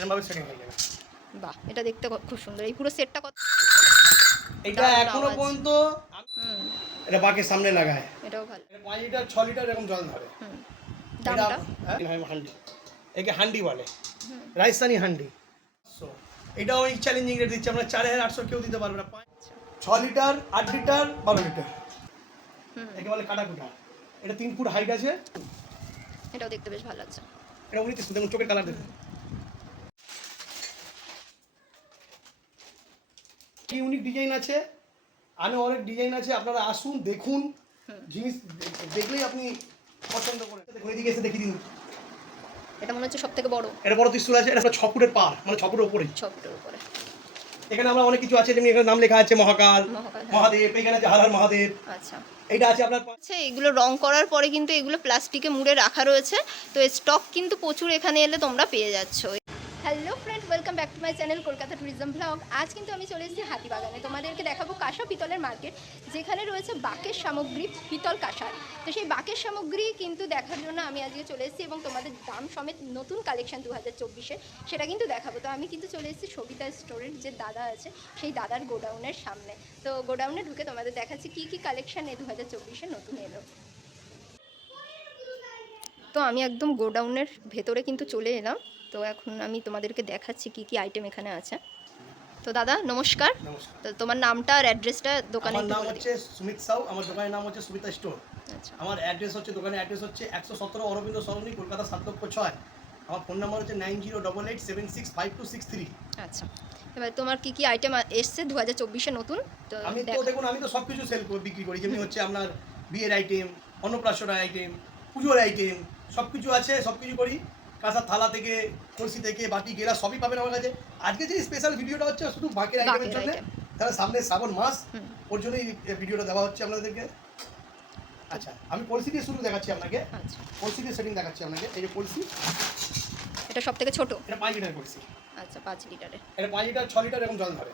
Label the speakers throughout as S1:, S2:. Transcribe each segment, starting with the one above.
S1: এরকমভাবে সেটিং হয়ে যাবে।
S2: বাহ এটা দেখতে খুব সুন্দর। এই পুরো সেটটা কত
S1: এটা
S2: এখনও
S1: পর্যন্ত এটা বাকের সামনে লাগায়।
S2: এটাও ভালো।
S1: এটা পাঁচ লিটার ছ লিটার এরকম জল ধরে।
S2: হুম। দামটা?
S1: হ্যাঁ, হান্ডি। একে হান্ডি বলে। রাজস্থানি হান্ডি। সো এটাও ওই চ্যালেঞ্জিং রেট দিচ্ছে। আমরা চার হাজার আটশো কেউ দিতে পারবে না। পাঁচ ছ লিটার আট লিটার বারো লিটার। একে বলে কাটাকুটা। এটা তিন ফুট হাইট আছে।
S2: এটাও দেখতে বেশ ভালো লাগছে।
S1: এটা উনি চোখের কালার দেখুন। ইউনিক ডিজাইন আছে? আরও অনেক ডিজাইন আছে আপনারা আসুন দেখুন। জিনিস দেখলেই আপনি পছন্দ করে দেখুন এদিকে এসে দেখিয়ে দিন।
S2: এটা মনে হচ্ছে সব থেকে বড়।
S1: এটা বড় ত্রিশুল আছে এটা ছ ফুটের পার মানে ছ ফুটের উপরে।
S2: ছ ফুটের উপরে।
S1: এখানে আমরা অনেক কিছু আছে যেমনি এখানে নাম লেখা আছে মহাকাল
S2: হ্যাঁ।
S1: মহাদেব এখানে আছে হার হার মহাদেব।
S2: আচ্ছা।
S1: এইটা আছে আপনার
S2: আচ্ছা এগুলো রং করার পরে কিন্তু এগুলো প্লাস্টিকে মুড়ে রাখা রয়েছে। তো স্টক কিন্তু প্রচুর এখানে এলে তোমরা পেয়ে যাচ্ছ। Hello welcome back to my channel Kolkata tourism blog আজ কিন্তু আমি চলে এসেছি হাতিবাগানে। তোমাদেরকে দেখাবো কাঁসা পিতলের মার্কেট যেখানে রয়েছে বাকের সামগ্রী পিতল কাঁসার। তো সেই বাকের সামগ্রী কিন্তু দেখার জন্য আমি আজকে চলে এসেছি এবং তোমাদের দাম সমেত নতুন কালেকশন দু হাজার সেটা কিন্তু দেখাবো। তো আমি কিন্তু চলে এসেছি সবিতা স্টোরের যে দাদা আছে, সেই দাদার গোডাউনের সামনে। তো গোডাউনে ঢুকে তোমাদের দেখাচ্ছি কী কী কালেকশন এই দু হাজার নতুন এলো। তো আমি একদম গোডাউনের ভেতরে কিন্তু চলে এলাম। তো এখন আমি তোমাদেরকে দেখাচ্ছি কি কি আইটেম এখানে আছে। তো দাদা নমস্কার। তো তোমার নামটা আর অ্যাড্রেসটা দোকানে
S1: আমার নাম হচ্ছে সুমিত সাউ আমার দোকানের নাম হচ্ছে সুমিতা স্টোর।
S2: আচ্ছা।
S1: আমার অ্যাড্রেস হচ্ছে দোকানের অ্যাড্রেস হচ্ছে একশো সতেরো অরবিন্দ সরণি কলকাতা সাত লক্ষ ছয়। আমার ফোন নাম্বার হচ্ছে nine zero double eight seven six five two six three
S2: আচ্ছা। এবার তোমার কি কি আইটেম এসছে? দু হাজার চব্বিশে নতুন। তো
S1: আমি তো
S2: দেখো।
S1: দেখুন আমি তো সব কিছু সেল বিক্রি করি। যেমনি হচ্ছে আপনার বিয়ের আইটেম অন্নপ্রাশনের আইটেম পুজোর আইটেম সব কিছু আছে সব কিছু করি। কাঁসার থালা থেকে কলসি থেকে বাটি গেলা সবই পাবেন আমার কাছে। আজকে যে স্পেশাল ভিডিওটা হচ্ছে শুধু বাকের আইটেমের জন্য তাহলে সামনে শ্রাবণ মাস। ওর জন্যই ভিডিওটা দেওয়া হচ্ছে আপনাদেরকে। আচ্ছা আমি কলসি দিয়ে শুরু দেখাচ্ছি আপনাকে।
S2: আচ্ছা।
S1: কলসি দিয়ে সেটিং দেখাচ্ছি আপনাকে। এই যে কলসি।
S2: এটা সব থেকে ছোট?
S1: এটা পাঁচ লিটার কলসি।
S2: আচ্ছা পাঁচ লিটারের
S1: এটা পাঁচ লিটার ছ লিটার এরকম জল ধরে।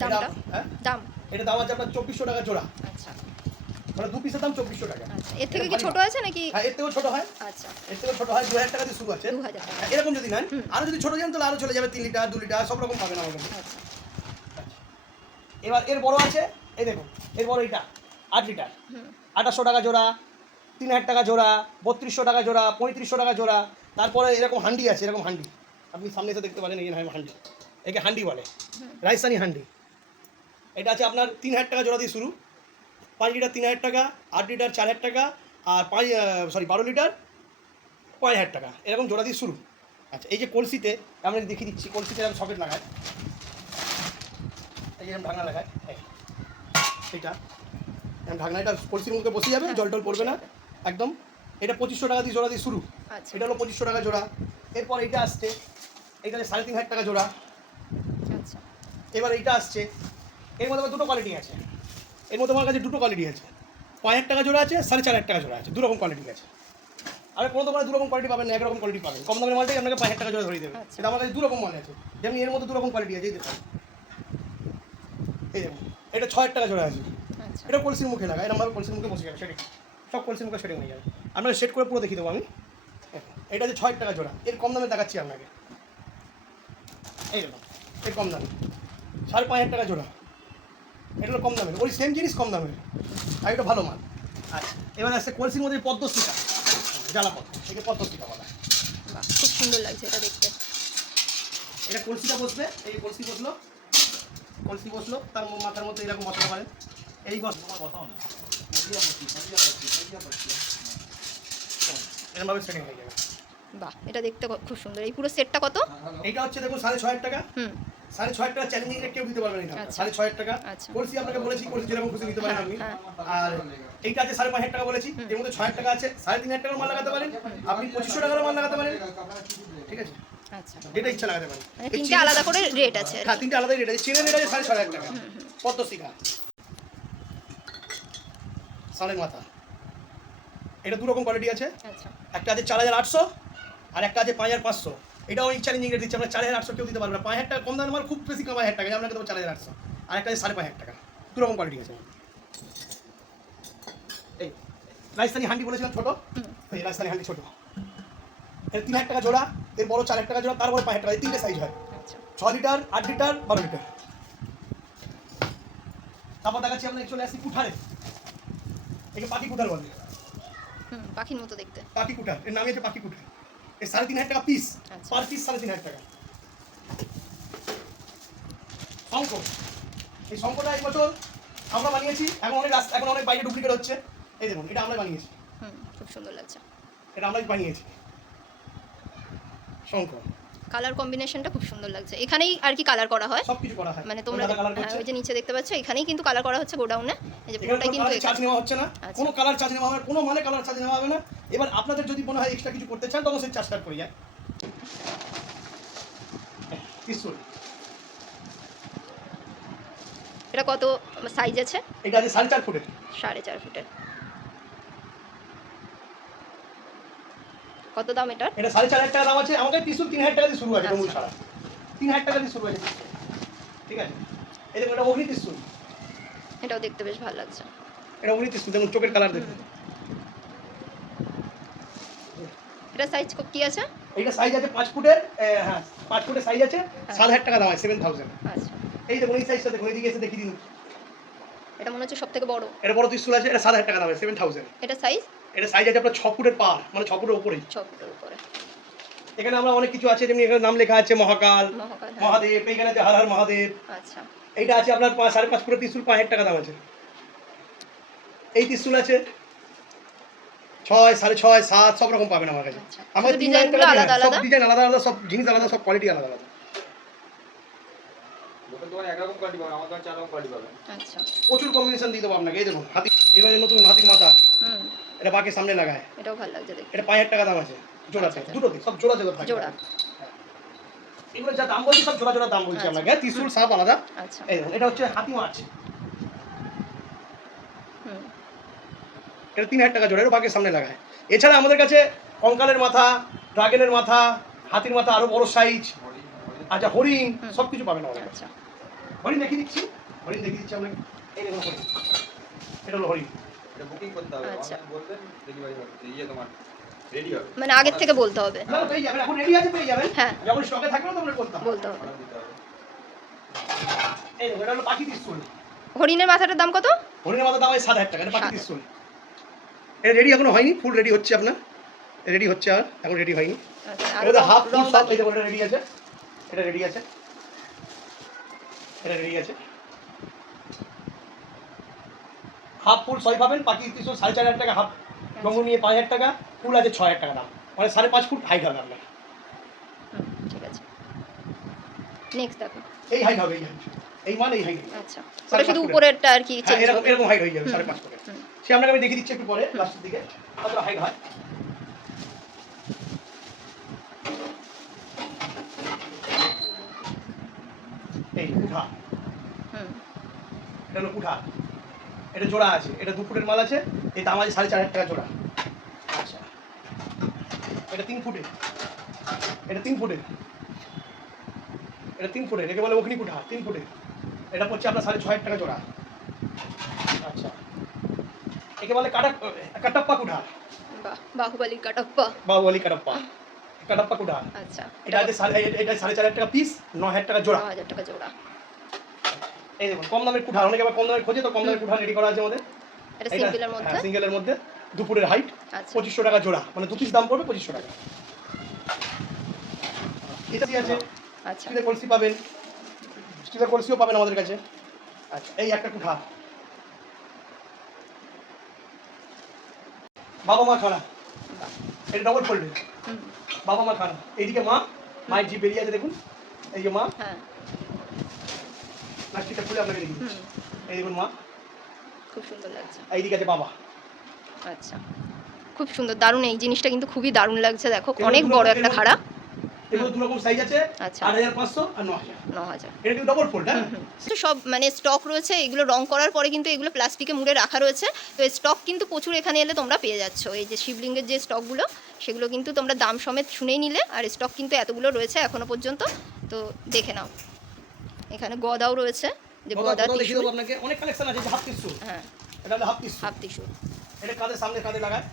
S2: দামটা?
S1: হ্যাঁ?
S2: দাম?
S1: এটা দাম আছে আপনার চব্বিশশো টাকা জোড়া।
S2: আচ্ছা।
S1: মানে দু পিসের দাম চব্বিশশো টাকা।
S2: আচ্ছা এর থেকে কি ছোট আছে নাকি?
S1: হ্যাঁ এর থেকেও ছোট হয়।
S2: আচ্ছা।
S1: এর থেকেও ছোট হয় দু হাজার টাকা দিয়ে শুরু আছে।
S2: 2000 টাকা।
S1: হ্যাঁ, এরকম যদি নেন। আরও যদি ছোট যান তাহলে আরও চলে যাবে তিন লিটার দু লিটার সব রকম পাবেন আমার কাছে।
S2: আচ্ছা।
S1: এবার এর বড় আছে এই দেখুন এর বড় এটা আট লিটার। আঠাশশো টাকা জোড়া তিন হাজার টাকা জোড়া বত্রিশশো টাকা জোড়া পঁয়ত্রিশশো টাকা জোড়া তারপরে এরকম হান্ডি আছে এরকম হান্ডি। আপনি সামনে এসে দেখতে পারেন এই হান্ডি। একে হান্ডি বলে। রাজস্থানি হান্ডি। এটা আছে আপনার তিন হাজার টাকা জোড়া দিয়ে শুরু। পাঁচ লিটার তিন হাজার টাকা আট লিটার চার হাজার টাকা আর পাঁচ সরি বারো লিটার পাঁচ হাজার টাকা। এরকম জোড়া দিয়ে শুরু। আচ্ছা এই যে কলসিতে আমরা দেখিয়ে দিচ্ছি কলসিতে এরকম সকেট লাগায়। এই যে ঢাকনা লাগায় এইটা। এরকম ঢাকনাটা কলসির মুখে বসে যাবে জল টল পড়বে না একদম। এটা পঁচিশশো টাকা দিয়ে জোড়া দিয়ে শুরু।
S2: আচ্ছা।
S1: এটা হলো পঁচিশশো টাকা জোড়া। এরপর এইটা আসছে এইটা সাড়ে তিন হাজার টাকা জোড়া।
S2: আচ্ছা।
S1: এবার এইটা আসছে এর মধ্যে দুটো কোয়ালিটি আছে। এর মধ্যে আমার কাছে দুটো কোয়ালিটি আছে। পাঁচ হাজার টাকা জোড়া আছে সাড়ে চার হাজার টাকা জোড়া আছে দু রকম কোয়ালিটি আছে। আর কোনো দোকানে দু রকম কোয়ালিটি পাবেন না একরকম কোয়ালিটি পাবেন। কম দামের মালটাই আপনাকে পাঁচ হাজার টাকা জোড়া ধরিয়ে দেবে। সেটা আমার কাছে দু রকম মাল আছে। যেমনি এর মধ্যে দু রকম কোয়ালিটি আছে এই দেখুন। এই দেখুন। এটা ছ হাজার টাকা জোড়া আছে।
S2: আচ্ছা।
S1: এটা কলসির মুখে লাগা এটা আমার কলসির মুখে বসে যাবে সেটিং সব কলসির মুখে সেটিং হয়ে যাবে। আপনাকে সেট করে পুরো দেখিয়ে দেবো আমি। এটা যে ছ হাজার টাকা জোড়া এর কম দামে দেখাচ্ছি আপনাকে। এই দেখুন এর কম দামে। সাড়ে পাঁচ হাজার টাকা জোড়া। এটা হলো কম দামের। ওই সেম জিনিস কম দামের। আর এটা ভালো মাল। আচ্ছা। এবার আসছে কলসির মধ্যে পদ্মস্তিকা জ্বালা পদ্ম। একে পদ্মস্তিকা বলা হয়।
S2: বাহ খুব সুন্দর লাগছে এটা দেখতে।
S1: এটা কলসিটা বসবে। এই কলসি বসল। কলসি বসল। তার মাথার মধ্যে এরকম বসাতে পারেন এই বস এরকমভাবে সেটিং হয়ে যাবে।
S2: বাহ এটা দেখতে খুব সুন্দর। এই পুরো সেটটা কত?
S1: এটা হচ্ছে দেখুন সাড়ে ছয় হাজার টাকা।
S2: হুম।
S1: সাড়ে ছয় টাকা চ্যালেঞ্জিং কেউ দিতে পারবেন না
S2: আচ্ছা।
S1: সাড়ে ছয় টাকা।
S2: আচ্ছা।
S1: কলসি আপনাকে বলেছি কলসি যেরকম খুশি নিতে পারেন
S2: হ্যাঁ,
S1: আপনি।
S2: হ্যাঁ।
S1: আর এইটা আছে সাড়ে পাঁচ হাজার টাকা বলেছি। এর মধ্যে ছয় হাজার টাকা আছে। সাড়ে তিন হাজার টাকার মাল লাগাতে পারেন। আপনি পঁচিশশো টাকার মাল লাগাতে পারেন। ঠিক আছে?
S2: আচ্ছা।
S1: যেটা ইচ্ছা লাগাতে পারেন।
S2: মানে তিনটে আলাদা করে রেট আছে
S1: হ্যাঁ তিনটে আলাদা রেট আছে। চিনের রেট আছে সাড়ে ছয় হাজার টাকা। পদ্ম শিখা। সাড়ের মাথা এটা দু রকম কোয়ালিটি আছে। একটা আছে চার হাজার আটশো আর একটা আছে পাঁচ হাজার পাঁচশো। এটাও ওই চ্যালেঞ্জিং রেট দিচ্ছে আমরা চার হাজার আটশো কেউ দিতে পারবে না। পাঁচ হাজার টাকা কম দামের মাল খুব বেশি কম হাজার টাকা আপনাকে দেবো চার হাজার আটশো। আর একটা সাড়ে পাঁচ হাজার টাকা। দু রকম কোয়ালিটি আছে। এই রাজস্থানি হান্ডি বলেছিলাম ছোটো? এই রাজস্থানি হান্ডি ছোটো। এটা তিন হাজার টাকা জোড়া এর বড় চার হাজার টাকা জোড়া তারপরে পাঁচ টাকা এই তিনটে সাইজ হয়।
S2: আচ্ছা।
S1: ছ লিটার আট লিটার বারো লিটার। তারপর দেখাচ্ছি আপনাকে চলে আসি কুঠারে। একে পাখি কুঠার বলে।
S2: পাখির মতো দেখতে।
S1: পাখি কুঠার এর নামই হচ্ছে পাখি কুঠার। এর সাড়ে তিন হাজার টাকা পিস। পার পিস সাড়ে তিন হাজার টাকা। শঙ্খ। এই শঙ্খটা এক বছর আমরা বানিয়েছি এখন অনেক রাস্তা এখন অনেক বাইরে ডুপ্লিকেট হচ্ছে। এই দেখুন এটা আমরা বানিয়েছি।
S2: হুম খুব সুন্দর লাগছে।
S1: এটা আমরাই বানিয়েছি। শঙ্খ।
S2: কালার কম্বিনেশনটা খুব সুন্দর লাগছে। এখানেই আর কি কালার করা হয়।
S1: সব কিছু করা হয়।
S2: মানে তোমরা ওই যে নিচে দেখতে পাচ্ছ এখানেই কিন্তু কালার করা হচ্ছে গোডাউনে। এই যে পুরোটাই কিন্তু
S1: চার্জ নেওয়া হচ্ছে না।
S2: আচ্ছা।
S1: কোনো কালার চার্জ নেওয়া হবে কোনো মানে কালার চার্জ নেওয়া হবে না। এবার আপনাদের যদি মনে হয় এক্সট্রা কিছু করতে চান তখন সেই চার্জটা পড়ে যায়
S2: এটা কত সাইজ আছে?
S1: এটা আছে সাড়ে চার ফুটের।
S2: সাড়ে চার ফুটের। কত দাম এটা
S1: এটা সাড়ে চার হাজার টাকা দাম আছে। আমাদের পিস্তল তিন হাজার টাকা দিয়ে শুরু আছে
S2: আচ্ছা।
S1: ডমুল ছাড়া। তিন হাজার টাকা দিয়ে শুরু আছে। ঠিক আছে? এই দেখুন এটা অগ্নি পিস্তল
S2: এটাও দেখতে বেশ ভালো লাগছে।
S1: এটা অগ্নি পিস্তল দেখুন চোখের কালার দেখুন।
S2: এটা সাইজ কি আছে?
S1: এটা সাইজ আছে পাঁচ ফুটের হ্যাঁ পাঁচ ফুটের সাইজ আছে সাত হাজার টাকা দাম আছে সেভেন থাউজেন্ড
S2: আচ্ছা।
S1: এই দেখুন এই সাইজটা দেখুন এইদিকে এসে দেখিয়ে দিন।
S2: এটা মনে হচ্ছে সব থেকে বড়।
S1: এটা বড় পিস্তল আছে এটা সাত হাজার টাকা দাম আছে সেভেন থাউজেন্ড
S2: এটা সাইজ
S1: এটা সাইজ আছে আপনার ছ ফুটের পার মানে ছ ফুটের উপরেই।
S2: ছ ফুটের উপরে।
S1: এখানে আমরা অনেক কিছু আছে যেমনি এখানে নাম লেখা আছে মহাকাল
S2: হ্যাঁ।
S1: মহাদেব এইখানে আছে হর হর মহাদেব।
S2: আচ্ছা।
S1: এইটা আছে আপনার পাঁচ সাড়ে পাঁচ ফুটের ত্রিশুল পাঁচ হাজার টাকা দাম আছে। এই ত্রিশুল আছে ছয় সাড়ে ছয় সাত সব রকম পাবেন আমার কাছে।
S2: আচ্ছা।
S1: আমাদের তিন হাজার টাকা সব
S2: আলাদা?
S1: ডিজাইন আলাদা আলাদা সব জিনিস আলাদা সব কোয়ালিটি আলাদা আলাদা।
S3: আমার
S2: আচ্ছা।
S1: প্রচুর কম্বিনেশন দিয়ে দেবো আপনাকে এই দেখুন হাতি এবারে নতুন হাতির মাথা। এটা বাকি সামনে লাগায়।
S2: এটাও ভালো লাগছে দেখতে।
S1: এটা পাঁচ হাজার টাকা দাম আছে। জোড়াতে
S2: আচ্ছা।
S1: দুটোতে সব জোড়া জোড়া থাকে।
S2: জোড়া।
S1: এগুলো যা দাম বলছি সব জোড়া জোড়া দাম বলছি
S2: আচ্ছা।
S1: ত্রিশুল সাপ আলাদা।
S2: আচ্ছা।
S1: এটা হচ্ছে হাতি মাছ।
S2: হুম।
S1: এটা তিন হাজার টাকা জোড়া এটা বাকি সামনে লাগায়। এছাড়া আমাদের কাছে কঙ্কালের মাথা ড্রাগনের মাথা হাতির মাথা আরও বড় সাইজ। আচ্ছা হরিণ। সব কিছু পাবেন আমাদের কাছে।
S2: আচ্ছা।
S1: হরিণ দেখিয়ে দিচ্ছি। হরিণ দেখিয়ে দিচ্ছি আপনাকে এই দেখুন হরিণ। এটা হলো হরিণ।
S3: এটা বুকিং করতে হবে।
S2: আচ্ছা।
S3: বলবেন ডেলিভারি হবে। ইয়ে তোমার রেডি হবে।
S2: মানে আগের থেকে বলতে হবে।
S1: না না, পেয়ে যাবেন। এখন রেডি আছে পেয়ে যাবেন।
S2: হ্যাঁ।
S1: যখন স্টকে থাকবে তখন বলতে হবে।
S2: বলতে হবে।
S3: অর্ডার দিতে হবে।
S1: এই এটা হলো পাখি পিস্তল
S2: হরিণের মাথাটার দাম কত?
S1: হরিণের মাথা দাম হয় সাত হাজার টাকা এটা পাখি এটা রেডি এখনও হয়নি ফুল রেডি হচ্ছে আপনার। রেডি হচ্ছে আর এখন রেডি হয়নি।
S2: আচ্ছা
S1: এটা হাফ ফুল সব। এই এটা রেডি আছে। এটা রেডি আছে। এটা রেডি আছে। হাফ ফুল ছয় পাবেন বাকি তিনশো সাড়ে চার হাজার টাকা হাফ ডঙ্গু নিয়ে পাঁচ হাজার টাকা ফুল আছে ছয় হাজার টাকা দাম। মানে সাড়ে পাঁচ ফুট হাইট হবে আপনার।
S2: ঠিক আছে। নেক্সট দেখো।
S1: এই হাইট হবে এই হাইট এই মানে এই হাইট
S2: আচ্ছা। শুধু উপরেরটা আর কি
S1: হ্যাঁ
S2: চেঞ্জ
S1: এরকম এরকম হাইট হয়ে যাবে সাড়ে পাঁচ
S2: হুম,
S1: সে আপনাকে আমি দেখিয়ে দিচ্ছি একটু পরে লাস্টের দিকে কতটা হাইট হয়। এই কুঠা
S2: হুম।
S1: এটা হলো কুঠা এটা জোড়া আছে এটা দু ফুটের মাল আছে এই দাম আছে সাড়ে চার হাজার টাকা জোড়া। আচ্ছা। এটা তিন ফুটের এটা তিন ফুটের এটা তিন ফুটের একে বলে অগ্নি কুঠা তিন ফুটের এটা পড়ছে আপনার সাড়ে ছয় হাজার টাকা জোড়া। আচ্ছা। একে বলে কাটা কাটাপ্পা কুঠা।
S2: বাহ বাহুবালির কাটাপ্পা।
S1: বা বলি কাটাপ্পা। কাটাপ্পা কুঠা।
S2: আচ্ছা।
S1: এটা আছে সাড়ে এটা সাড়ে চার হাজার টাকা পিস ন হাজার টাকা জোড়া।
S2: ন হাজার টাকা জোড়া।
S1: এই দেখুন কম দামের কুঠা অনেকে আবার কম দামের খোঁজে তো কম দামের কুঠা রেডি করা আছে আমাদের।
S2: এটা সিম্পলের মধ্যে?
S1: সিঙ্গেলের মধ্যে দুপুরের হাইট
S2: আচ্ছা।
S1: পঁচিশশো টাকা জোড়া মানে দু পিস দাম পড়বে পঁচিশশো টাকা। এটা কি আছে
S2: আচ্ছা।
S1: স্টিলের কলসি পাবেন স্টিলের কলসিও পাবেন আমাদের কাছে। আচ্ছা এই একটা কুঠা বাবা মা খানা। এটা ডবল ফোল্ডেড বাবা মা খানা। এইদিকে মা মায়ের জি বেরিয়ে আছে দেখুন। এই যে মা
S2: হ্যাঁ।
S1: প্লাস্টিকটা খুলে আপনাকে এই দেখুন মা।
S2: খুব সুন্দর লাগছে।
S1: আছে বাবা।
S2: আচ্ছা। খুব সুন্দর দারুণ। এই জিনিসটা কিন্তু খুবই দারুণ লাগছে দেখো। অনেক বড় একটা খাড়া।
S1: এগুলো দু রকম সাইজ আছে
S2: আচ্ছা।
S1: হ্যাঁ?
S2: তো সব মানে স্টক রয়েছে এগুলো রং করার পরে কিন্তু এগুলো প্লাস্টিকে মুড়ে রাখা রয়েছে। তো স্টক কিন্তু প্রচুর এখানে এলে তোমরা পেয়ে যাচ্ছ। এই যে শিবলিঙ্গের যে স্টকগুলো সেগুলো কিন্তু তোমরা দাম সমেত শুনেই নিলে। আর স্টক কিন্তু এতগুলো রয়েছে এখনও পর্যন্ত। তো দেখে নাও। এখানে গদাও রয়েছে যে
S1: গদা-
S2: ত্রিশূল
S1: আপনাকে। অনেক কালেকশন আছে হাফ ত্রিশশো
S2: হ্যাঁ।
S1: এটা হলো হাফ ত্রিশশো
S2: হাফ ত্রিশূল
S1: এটা কাঁধে সামনে কাঁধে লাগায়।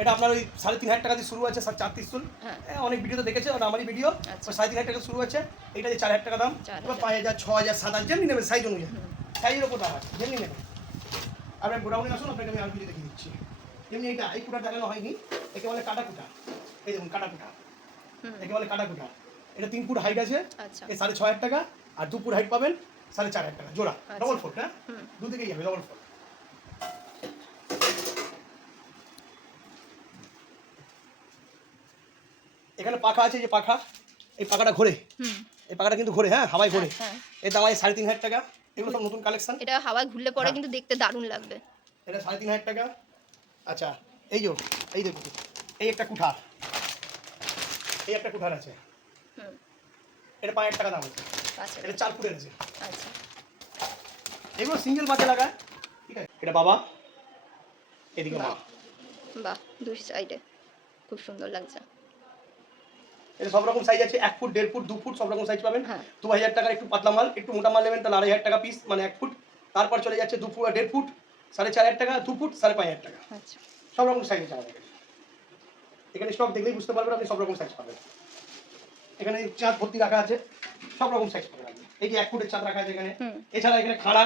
S1: এটা আপনার ওই সাড়ে তিন হাজার টাকা দিয়ে শুরু আছে স্যার চার তিস্তুল
S2: হ্যাঁ।
S1: অনেক ভিডিওতে দেখেছে ওটা আমারই ভিডিও
S2: আচ্ছা।
S1: সাড়ে তিন হাজার টাকা শুরু আছে এটা যে চার হাজার টাকা দাম। এবার। পাঁচ হাজার ছ হাজার সাত হাজার যেমনি নেবেন সাইজ অনুযায়ী। সাইজের ওপর দাম আছে যেমনি নেবেন আপনার গোডাউনে আসুন আপনাকে আমি আর ভিডিও দেখিয়ে দিচ্ছি। যেমনি এটা এই কুটা দেখানো হয়নি একে বলে কাটা কুটা। এই দেখুন কাটা কুটা। একে বলে কাটা কুটা। এটা তিন ফুট হাইট আছে।
S2: আচ্ছা।
S1: এই সাড়ে ছ হাজার টাকা। আর দুপুর হাইট পাবেন সাড়ে চার হাজার টাকা। জোড়া।
S2: আচ্ছা।
S1: ডবল ফোর হ্যাঁ? দুদিকেই যাবে ডবল ফোর এখানে পাখা আছে যে পাখা এই পাখাটা ঘোরে। এই পাখাটা কিন্তু ঘোরে হ্যাঁ? হাওয়ায় ঘোরে। এর দাম আছে সাড়ে তিন হাজার টাকা। এগুলো সব নতুন কালেকশন
S2: এটা হাওয়ায় ঘুরলে পরে
S1: হ্যাঁ।
S2: কিন্তু দেখতে দারুণ লাগবে।
S1: এটা সাড়ে তিন হাজার টাকা। আচ্ছা এই যে এই দেখুন। এই একটা কুঠার। এই একটা কুঠার আছে। এটা পাঁচ হাজার টাকা দাম আছে।
S2: আচ্ছা
S1: এটা চার ফুটের আছে
S2: আচ্ছা।
S1: এগুলো সিঙ্গেল বাজে লাগায়। ঠিক আছে? এটা বাবা এদিকে মা।
S2: বাহ। দুই সাইডে খুব সুন্দর লাগছে।
S1: এটা সব রকম সাইজ আছে এক ফুট দেড় ফুট দু ফুট সব রকম সাইজ পাবেন।
S2: হ্যাঁ।
S1: দু হাজার টাকার একটু পাতলা মাল একটু মোটা মাল নেবেন তাহলে আড়াই হাজার টাকা পিস মানে এক ফুট। তারপর চলে যাচ্ছে দু ফুট দেড় ফুট সাড়ে চার হাজার টাকা দু ফুট সাড়ে পাঁচ হাজার টাকা।
S2: আচ্ছা।
S1: সব রকম সাইজ আছে আমাদের। কাছে। এখানে স্টক দেখলেই বুঝতে পারবেন আপনি সব রকম সাইজ পাবেন। এখানে চাঁদ ভর্তি রাখা আছে সব রকম সাইজ পাবেন আপনি। এই যে এক ফুটের চাঁদ রাখা আছে এখানে। এছাড়া এখানে খাড়া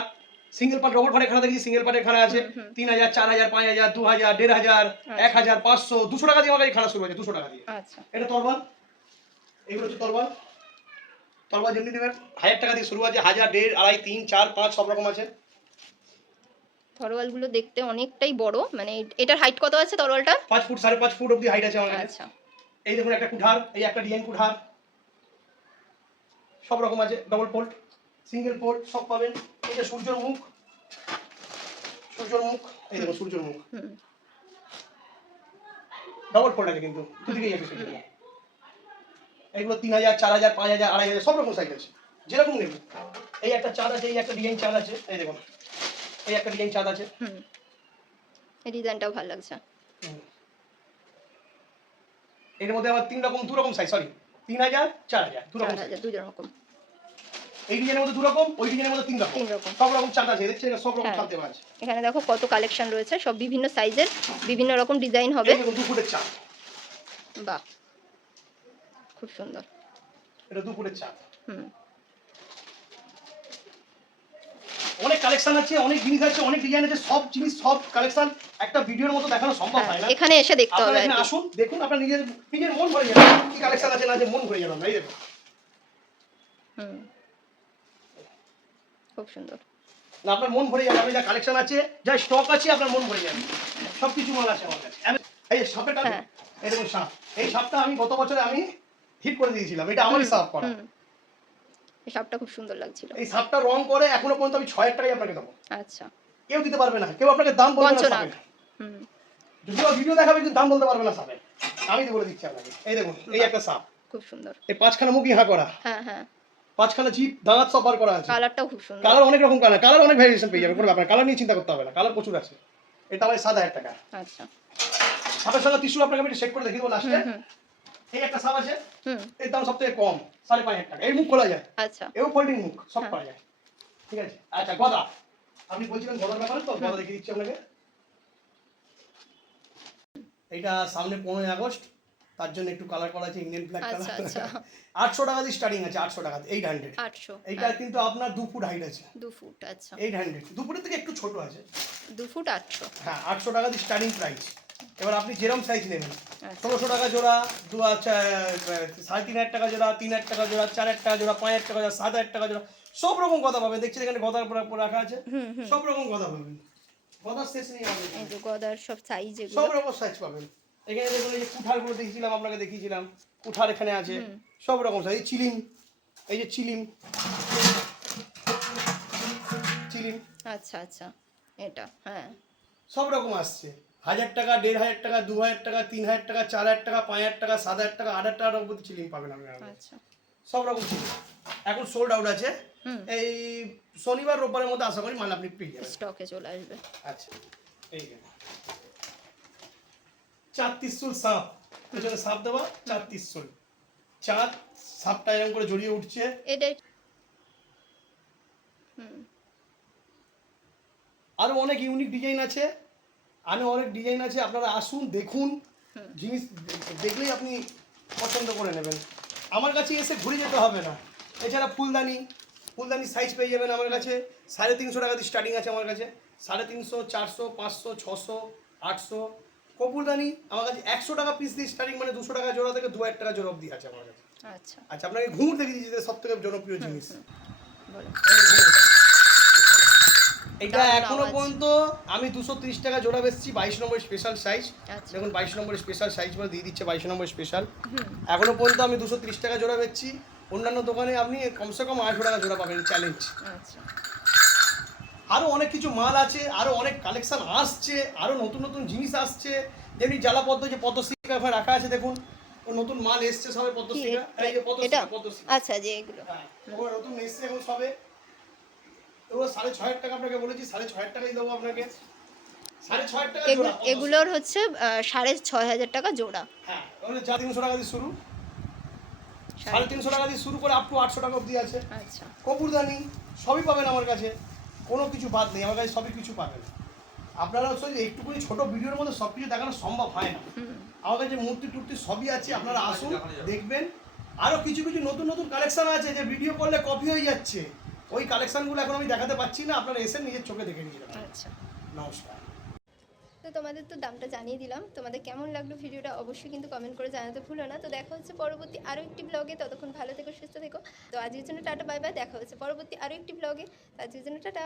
S1: সিঙ্গেল পার্ট ডবল পার্টের খাড়া দেখি সিঙ্গেল পার্টের খাড়া আছে। তিন হাজার চার হাজার পাঁচ হাজার দু হাজার দেড় হাজার এক হাজার পাঁচশো দুশো টাকা দিয়ে আমার কাছে খাড়া শুরু হয়েছে দুশো টাকা দিয়ে।
S2: আচ্ছা।
S1: এটা তরবাল। এগুলো হচ্ছে তরবাল। তরবাল যেমনি দেবেন হাজার টাকা দিয়ে শুরু আছে হাজার দেড় আড়াই তিন চার পাঁচ সব রকম আছে।
S2: তরোয়ালগুলো দেখতে অনেকটাই বড় মানে এটার হাইট কত আছে তরোয়ালটা
S1: পাঁচ ফুট সাড়ে পাঁচ ফুট অব্দি হাইট আছে আমার
S2: আচ্ছা।
S1: এই দেখুন একটা কুঠার এই একটা ডিজাইন কুঠার। সব রকম আছে ডবল ফোল্ড সিঙ্গেল পোল্ট সব পাবেন। যে সূর্যের মুখ সূর্যের মুখ এই দেখুন সূর্যের মুখ। ডবল পোল্ট আছে কিন্তু দুদিকেই আছে সূর্যের এগুলো তিন হাজার চার হাজার পাঁচ হাজার আড়াই হাজার সব রকম সাইজ আছে। যেরকম নেবেন। এই একটা চাঁদ আছে এই একটা ডিজাইন চাঁদ আছে এই দেখুন। এই একটা ডিজাইন চাঁদ আছে।
S2: এই ডিজাইনটাও ভালো লাগছে।
S1: এর মধ্যে আবার তিন রকম দু রকম সাইজ সরি তিন হাজার চার হাজার দু রকম
S2: দুই রকম।
S1: এই ডিজাইনের মধ্যে দু রকম ওই ডিজাইনের মধ্যে তিন রকম। সব রকম চাঁদ আছে দেখছেন? সব রকম
S2: হ্যাঁ।
S1: চাঁদ দেওয়া আছে
S2: এখানে দেখো কত কালেকশন রয়েছে সব বিভিন্ন সাইজের বিভিন্ন রকম ডিজাইন হবে।
S1: দু ফুটের চাঁদ।
S2: বাহ। খুব সুন্দর।
S1: এটা দু ফুটের চাঁদ।
S2: হুম।
S1: অনেক কালেকশন আছে অনেক জিনিস আছে অনেক ডিজাইন আছে সব জিনিস সব কালেকশন একটা ভিডিওর মতো দেখানো সম্ভব হয় না।
S2: হ্যাঁ, এখানে এসে দেখতে হবে
S1: এখানে আসুন দেখুন আপনার নিজের নিজের মন ভরে যাবে। কি কালেকশন আছে না আছে মন ভরে যাবে এই দেখুন।
S2: হুম। খুব সুন্দর।
S1: না আপনার মন ভরে যাবে আপনি যা কালেকশন আছে যা স্টক আছে আপনার মন ভরে যাবে। সব কিছু মাল আছে আমার কাছে। আমি- এই সাপের কাছে
S2: হ্যাঁ।
S1: এই দেখুন সাপ। এই সাপটা আমি গত বছরে আমি হিট করে দিয়েছিলাম। এটা আমারই সাপ করা।
S2: এই সাপটা খুব সুন্দর লাগছিল।
S1: এই সাপটা রং করে এখনও পর্যন্ত আমি ছয় টাকাই আপনাকে দেবো।
S2: আচ্ছা।
S1: কেউ দিতে পারবে না। কেউ আপনাকে দাম বলবে না
S2: হুম।
S1: যদিও ভিডিও দেখাবে কিন্তু দাম বলতে পারবে না সাপের। আমি তো বলে দিচ্ছি আপনাকে। এই দেখুন এই একটা সাপ।
S2: খুব সুন্দর।
S1: এই পাঁচখানা মুখ ইহা করা।
S2: হ্যাঁ হ্যাঁ।
S1: পাঁচখানা জিপ দাঁত সব বার করা আছে।
S2: কালারটাও খুব সুন্দর।
S1: কালার অনেক রকম কালার কালার অনেক ভ্যারিয়েশন পেয়ে যাবে কোনো ব্যাপার কালার নিয়ে চিন্তা করতে হবে না। কালার প্রচুর আছে। এটা আমার সাত হাজার টাকা।
S2: আচ্ছা।
S1: সাপের সঙ্গে আপনাকে আমি সেট করে দেখিয়ে দেবো লাস্টে এই একটা সাপ আছে এর দাম সব থেকে কম সাড়ে পাঁচ হাজার টাকা। এই মুখ খোলা যায়।
S2: আচ্ছা।
S1: এও ফোল্ডিং মুখ সব
S2: হ্যাঁ।
S1: করা যায়। ঠিক আছে? আচ্ছা গদা। আপনি বলছিলেন গদার ব্যাপারে তো গদা দেখিয়ে দিচ্ছি আপনাকে। এইটা সামনে পনেরোই আগস্ট তার জন্য একটু কালার করা আছে ইন্ডিয়ান
S2: আচ্ছা।
S1: কালার আটশো টাকা দিয়ে স্টার্টিং আছে আটশো টাকা এইট হান্ড্রেড
S2: আটশো
S1: এইটা কিন্তু আপনার দু ফুট হাইট আছে।
S2: দু ফুট আচ্ছা।
S1: এইট হান্ড্রেড দু ফুটের থেকে একটু ছোট আছে।
S2: দু ফুট আটশো।
S1: হ্যাঁ আটশো টাকা দিয়ে স্টার্টিং প্রাইস এবার আপনি যেরকম সাইজ নেবেন।
S2: আচ্ছা।
S1: ষোলোশো টাকা জোড়া দু সাড়ে তিন হাজার টাকা জোড়া তিন হাজার টাকা জোড়া চার হাজার টাকা জোড়া পাঁচ হাজার টাকা জোড়া সাত হাজার টাকা জোড়া সব রকম কথা পাবেন। দেখছেন এখানে গদার রাখা আছে? সব রকম কথা পাবেন। গদার শেষ নেই আমাদের
S2: গদার সব সাইজ
S1: সব রকম সাইজ পাবেন। এখানে দেখুন এই যে কুঠারগুলো দেখিয়েছিলাম আপনাকে দেখিয়েছিলাম। কুঠার এখানে আছে। সব রকম সাইজ এই চিলিম। এই যে চিলিম। চিলিম।
S2: আচ্ছা আচ্ছা। এটা হ্যাঁ।
S1: সব রকম আসছে। হাজার টাকা দেড় হাজার টাকা দু হাজার টাকা তিন হাজার টাকা চার হাজার টাকা পাঁচ হাজার টাকা সাত হাজার টাকা আট হাজার টাকার অবধি চিলিম পাবেন আপনি
S2: আচ্ছা।
S1: সব রকম চিলিম এখন সোল্ড আউট আছে। এই শনিবার রোববারের মধ্যে আশা করি মাল আপনি পেয়ে যাবেন।
S2: স্টকে চলে আসবে।
S1: আচ্ছা এই চার তিরশুল সাপ। পেছনে সাপ দেওয়া চার তিরশুল চার সাপটা এরকম করে জড়িয়ে উঠছে।
S2: এটাই
S1: আরও অনেক ইউনিক ডিজাইন আছে। আমি অনেক ডিজাইন আছে আপনারা আসুন দেখুন। জিনিস দেখলেই আপনি পছন্দ করে নেবেন। আমার কাছে এসে ঘুরে যেতে হবে না। এছাড়া ফুলদানি ফুলদানি সাইজ পেয়ে যাবেন আমার কাছে। সাড়ে তিনশো টাকা দিয়ে স্টার্টিং আছে আমার কাছে। সাড়ে তিনশো চারশো পাঁচশো ছশো আটশো। কপুরদানি আমার কাছে একশো টাকা পিস দিয়ে স্টার্টিং মানে দুশো টাকা জোড়া থেকে দু হাজার টাকা জোড়া অবধি আছে আমার কাছে।
S2: আচ্ছা।
S1: আচ্ছা আপনাকে ঘুঙুর দেখে দিচ্ছি সব থেকে জনপ্রিয় জিনিস।
S2: বলো
S1: এটা
S2: এখনও
S1: পর্যন্ত আমি দুশো ত্রিশ টাকা জোড়া বেচছি বাইশ নম্বর স্পেশাল সাইজ
S2: আচ্ছা।
S1: দেখুন বাইশ নম্বর স্পেশাল সাইজ বলে দিয়ে দিচ্ছে বাইশ নম্বর স্পেশাল এখনও পর্যন্ত আমি দুশো ত্রিশ টাকা জোড়া বেচছি। অন্যান্য দোকানে আপনি কমসে কম আড়াইশো টাকা জোড়া পাবেন চ্যালেঞ্জ আরও অনেক কিছু মাল আছে আরও অনেক কালেকশন আসছে আরও নতুন নতুন জিনিস আসছে। যেমনি জ্বালাপদ্ম যে পদ্মশিকা ওখানে রাখা আছে দেখুন ও নতুন মাল এসছে সবে
S2: কি
S1: পদ্মশিকা এই যে
S2: এটা?
S1: পদ্মশিকা পদ্মশিকা
S2: আচ্ছা যে এগুলো।
S1: হ্যাঁ নতুন এসছে এখন সবে। ওগুলো সাড়ে হাজার টাকা আপনাকে বলেছি সাড়ে ছয় হাজার টাকাই দেবো আপনাকে।
S2: এগুলোর হচ্ছে সাড়ে ছয় হাজার টাকা জোড়া।
S1: হ্যাঁ যা তিনশো টাকা দিয়ে শুরু। সাড়ে তিনশো টাকা দিয়ে শুরু করে আপ টু আটশো টাকা অবধি আছে।
S2: আচ্ছা।
S1: কপুরদানি সবই পাবেন আমার কাছে কোনো কিছু বাদ নেই আমার কাছে সবই কিছু পাবেন। আপনারা হচ্ছে যে একটুকুনি ছোট ভিডিওর মধ্যে সব কিছু দেখানো সম্ভব হয় না। আমার কাছে মূর্তি টুর্তি সবই আছে আপনারা আসুন দেখবেন। আরও কিছু কিছু নতুন নতুন কালেকশন আছে যে ভিডিও করলে কপি হয়ে যাচ্ছে। ওই কালেকশনগুলো এখন আমি দেখাতে পাচ্ছি না আপনারা এসে নিজের চোখে দেখে নিয়ে যাবেন।
S2: আচ্ছা।
S1: নমস্কার।
S2: তো তোমাদের তো দামটা জানিয়ে দিলাম তোমাদের কেমন লাগল ভিডিওটা অবশ্যই কিন্তু কমেন্ট করে জানাতে ভুলো না। তো দেখা হচ্ছে পরবর্তী আরও একটি ব্লগে ততক্ষণ ভালো থেকো সুস্থ থেকো। তো আজকের জন্য টাটা বাই বাই দেখা হচ্ছে পরবর্তী আরও একটি ব্লগে তো আজকের জন্য টাটা।